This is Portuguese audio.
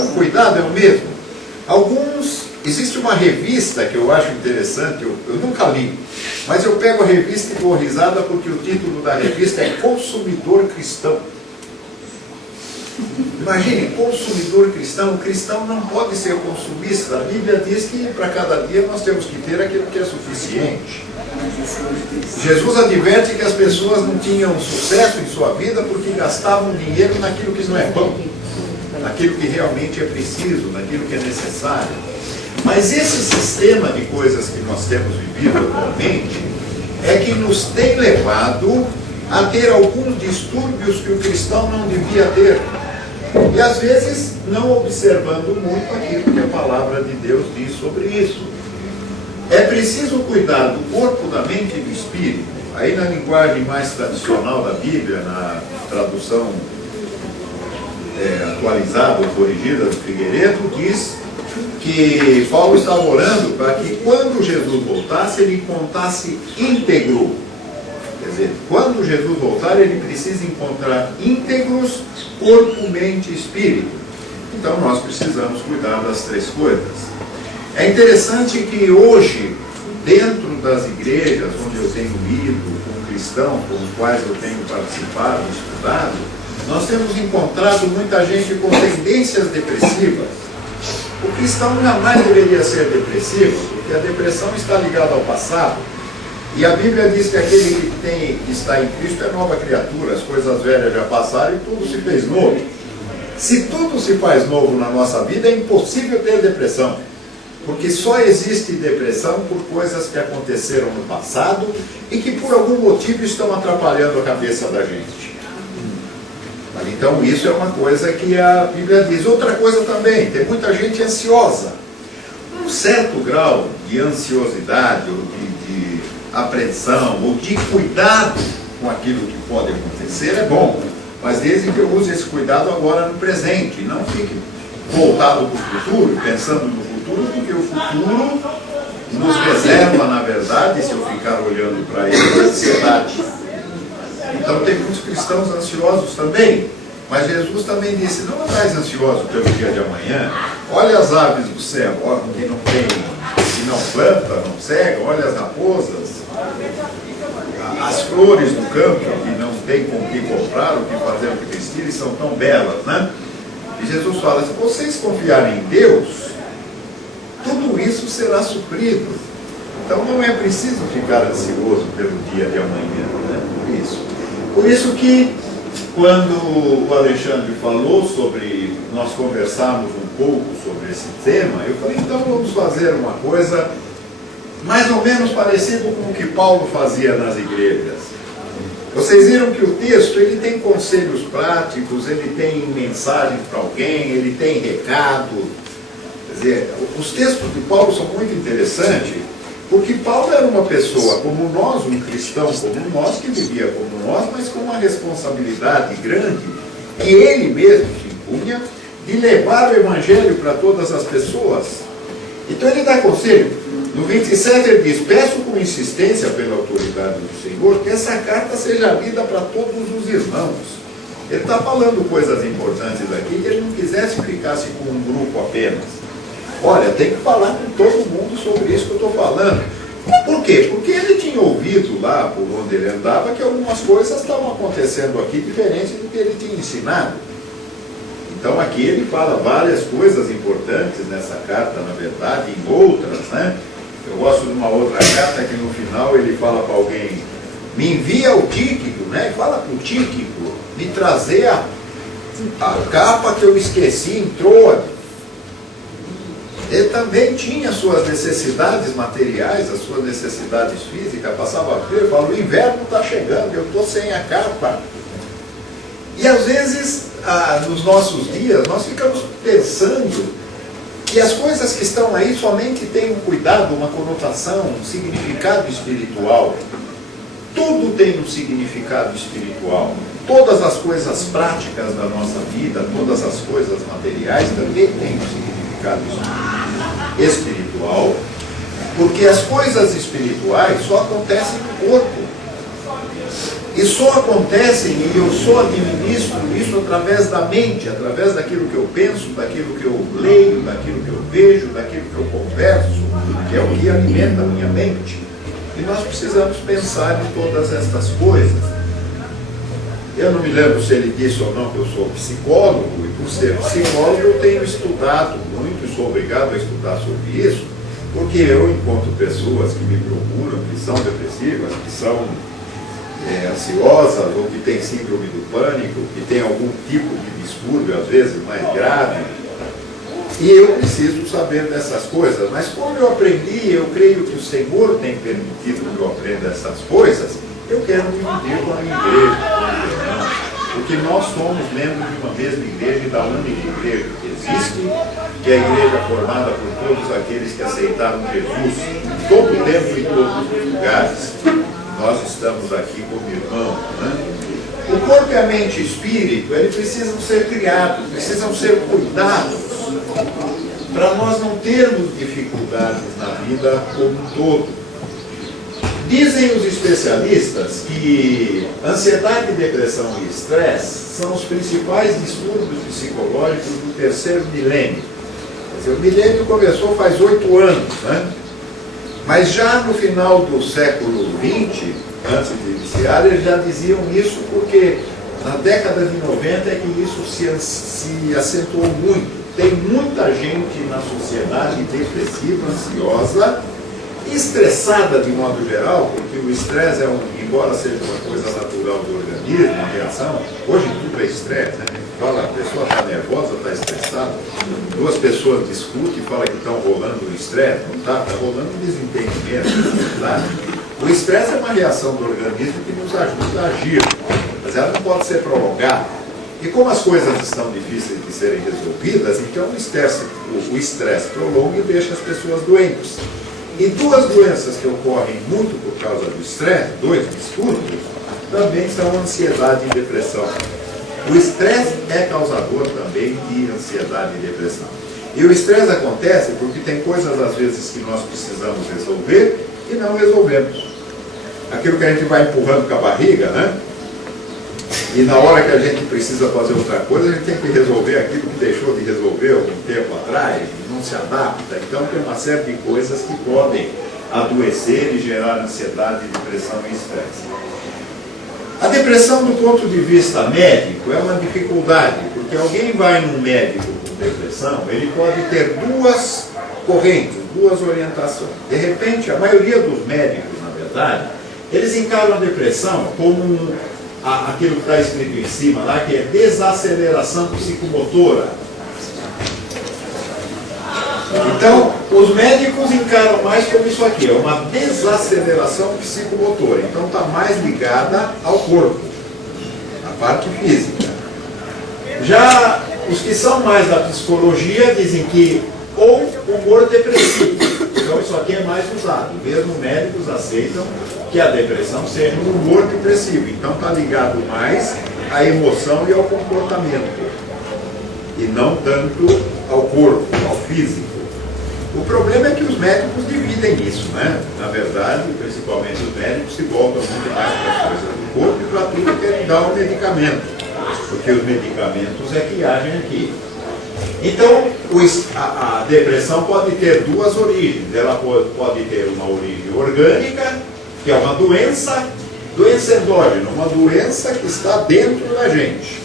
Então, o cuidado é o mesmo. Existe uma revista que eu acho interessante, eu nunca li, mas eu pego a revista e dou risada porque o título da revista é Consumidor Cristão. Imagine, consumidor cristão. O cristão não pode ser consumista. A Bíblia diz que para cada dia nós temos que ter aquilo que é suficiente. Jesus adverte que as pessoas não tinham sucesso em sua vida porque gastavam dinheiro naquilo que não é bom, naquilo que realmente é preciso, naquilo que é necessário. Mas esse sistema de coisas que nós temos vivido atualmente é que nos tem levado a ter alguns distúrbios que o cristão não devia ter. E às vezes não observando muito aquilo que a palavra de Deus diz sobre isso. É preciso cuidar do corpo, da mente e do espírito. Aí na linguagem mais tradicional da Bíblia, na tradução atualizada ou corrigida do Figueiredo, diz que Paulo estava orando para que quando Jesus voltasse, ele encontrasse íntegro. Quer dizer, quando Jesus voltar, ele precisa encontrar íntegros, corpo, mente e espírito. Então nós precisamos cuidar das três coisas. É interessante que hoje, dentro das igrejas onde eu tenho ido, com cristãos com os quais eu tenho participado, estudado, nós temos encontrado muita gente com tendências depressivas. O cristão jamais deveria ser depressivo, porque a depressão está ligada ao passado. E a Bíblia diz que aquele que está em Cristo é nova criatura, as coisas velhas já passaram e tudo se fez novo. Se tudo se faz novo na nossa vida, é impossível ter depressão. Porque só existe depressão por coisas que aconteceram no passado e que por algum motivo estão atrapalhando a cabeça da gente. Então isso é uma coisa que a Bíblia diz. Outra coisa também, tem muita gente ansiosa. Um certo grau de ansiosidade ou de apreensão ou de cuidado com aquilo que pode acontecer é bom, mas desde que eu use esse cuidado agora no presente, não fique voltado para o futuro, pensando no futuro, porque o futuro nos reserva, na verdade, se eu ficar olhando para ele, ansiedade. Então tem muitos cristãos ansiosos também, mas Jesus também disse, não andais ansiosos pelo dia de amanhã, olha as aves do céu, que não tem, que não planta, não cega, olha as raposas, as flores do campo que não tem com o que comprar, o que fazer, o que vestir, e são tão belas, né? E Jesus fala, se vocês confiarem em Deus, tudo isso será suprido. Então não é preciso ficar ansioso pelo dia de amanhã, né? Por isso que quando o Alexandre falou sobre, nós conversarmos um pouco sobre esse tema, eu falei, então vamos fazer uma coisa mais ou menos parecido com o que Paulo fazia nas igrejas. Vocês viram que o texto, ele tem conselhos práticos, ele tem mensagens para alguém, ele tem recado. Quer dizer, os textos de Paulo são muito interessantes, porque Paulo era uma pessoa como nós, um cristão como nós, que vivia como nós, mas com uma responsabilidade grande, que ele mesmo se impunha, de levar o evangelho para todas as pessoas. Então ele dá conselho. No 27 ele diz, peço com insistência pela autoridade do Senhor que essa carta seja lida para todos os irmãos. Ele está falando coisas importantes aqui que ele não quisesse que ficasse com um grupo apenas. Olha, tem que falar com todo mundo sobre isso que eu estou falando. Por quê? Porque ele tinha ouvido lá, por onde ele andava, que algumas coisas estavam acontecendo aqui diferentes do que ele tinha ensinado. Então aqui ele fala várias coisas importantes nessa carta, na verdade, em outras, né? Eu gosto de uma outra carta que no final ele fala para alguém, me envia o Tíquico, né? Fala para o Tíquico me trazer a capa que eu esqueci em Troade. Ele também tinha suas necessidades materiais, as suas necessidades físicas, passava frio, falava, o inverno está chegando, eu estou sem a capa. E às vezes, nos nossos dias, nós ficamos pensando que as coisas que estão aí somente têm um cuidado, uma conotação, um significado espiritual. Tudo tem um significado espiritual. Todas as coisas práticas da nossa vida, todas as coisas materiais também têm um significado espiritual, porque as coisas espirituais só acontecem no corpo. E só acontecem, e eu só administro isso através da mente, através daquilo que eu penso, daquilo que eu leio, daquilo que eu vejo, daquilo que eu converso, que é o que alimenta a minha mente. E nós precisamos pensar em todas estas coisas. Eu não me lembro se ele disse ou não que eu sou psicólogo, e por ser psicólogo eu tenho estudado muito, e sou obrigado a estudar sobre isso, porque eu encontro pessoas que me procuram, que são depressivas, que são ansiosas, ou que têm síndrome do pânico, que têm algum tipo de distúrbio, às vezes mais grave, e eu preciso saber dessas coisas. Mas como eu aprendi, eu creio que o Senhor tem permitido que eu aprenda essas coisas, eu quero dividir com a minha igreja, com os irmãos, porque nós somos membros de uma mesma igreja e da única igreja que existe, que é a igreja formada por todos aqueles que aceitaram Jesus, em todo o tempo e em todos os lugares. Nós estamos aqui como irmãos, né? O corpo e a mente e o espírito, eles precisam ser criados, precisam ser cuidados, para nós não termos dificuldades na vida como um todo. Dizem os especialistas que ansiedade, depressão e estresse são os principais distúrbios psicológicos do terceiro milênio. Quer dizer, o milênio começou faz 8 anos, né? Mas já no final do século XX, antes de iniciar, eles já diziam isso, porque na década de 90 é que isso se acentuou muito. Tem muita gente na sociedade depressiva, ansiosa, estressada de modo geral, porque o estresse embora seja uma coisa natural do organismo, uma reação, hoje tudo é estresse, né? Fala, a pessoa está nervosa, está estressada, duas pessoas discutem e falam que estão rolando o estresse, não está, está rolando um desentendimento, tá? O estresse é uma reação do organismo que nos ajuda a agir, mas ela não pode ser prolongada. E como as coisas estão difíceis de serem resolvidas, então o estresse prolonga e deixa as pessoas doentes. E duas doenças que ocorrem muito por causa do estresse, dois distúrbios, também são ansiedade e depressão. O estresse é causador também de ansiedade e depressão. E o estresse acontece porque tem coisas às vezes que nós precisamos resolver e não resolvemos. Aquilo que a gente vai empurrando com a barriga, né? E na hora que a gente precisa fazer outra coisa, a gente tem que resolver aquilo que deixou de resolver algum tempo atrás, e não se adapta. Então tem uma série de coisas que podem adoecer e gerar ansiedade, depressão e estresse. A depressão, do ponto de vista médico, é uma dificuldade, porque alguém vai num médico com depressão, ele pode ter duas correntes, duas orientações. De repente, a maioria dos médicos, na verdade, eles encaram a depressão como aquilo que está escrito em cima lá, que é desaceleração psicomotora. Então, os médicos encaram mais como isso aqui, é uma desaceleração psicomotora. Então, está mais ligada ao corpo, à parte física. Já os que são mais da psicologia dizem que ou humor depressivo. Então, isso aqui é mais usado. Mesmo médicos aceitam que a depressão seja um humor depressivo. Então, está ligado mais à emoção e ao comportamento, e não tanto ao corpo, ao físico. O problema é que os médicos dividem isso, né? Na verdade, principalmente os médicos se voltam muito mais para as coisas do corpo e para tudo que é dar o medicamento, porque os medicamentos é que agem aqui. Então, a depressão pode ter duas origens. Ela pode ter uma origem orgânica, que é uma doença endógena, uma doença que está dentro da gente.